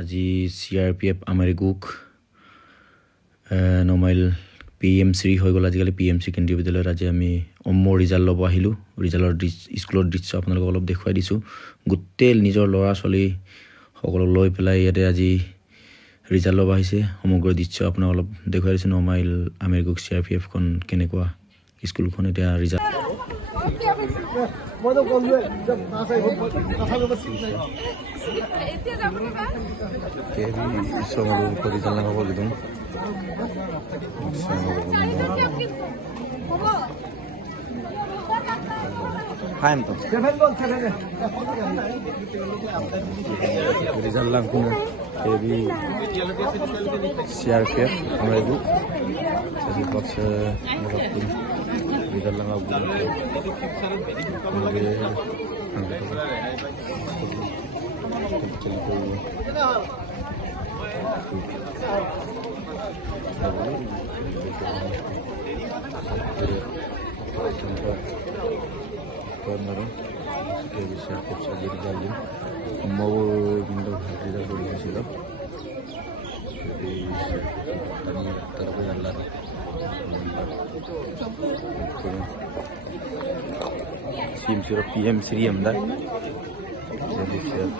আজি CRPF আমেৰিকুক normal PMC হৈ গ'ল আজিকালি PMC কেন্দ্ৰীয় বিদ্যালয়ত আজি আমি ৰিজাল্ট ল'ব আহিলোঁ ৰিজাল্টৰ স্কুলৰ দৃশ্য আপোনালোকক অলপ দেখুৱাই দিছোঁ গোটেই নিজৰ ল'ৰা ছোৱালী সকলক লৈ পেলাই ইয়াতে আজি ৰিজাল্ট ল'ব আহিছে সমগ্ৰ দৃশ্য আপোনাক অলপ দেখুৱাই দিছোঁ নৰ্মেল আমেৰিকুক CRPF খন কেনেকুৱা স্কুলখন এতিয়া result rizal lang kuna kebi CRPF Ameriku sesibak se melakukan rizal lang aku Corner que bisa jadi jalan mau pindah tidak boleh silap jadi kami terbayar sim sirup PM Siriam dah jadi siap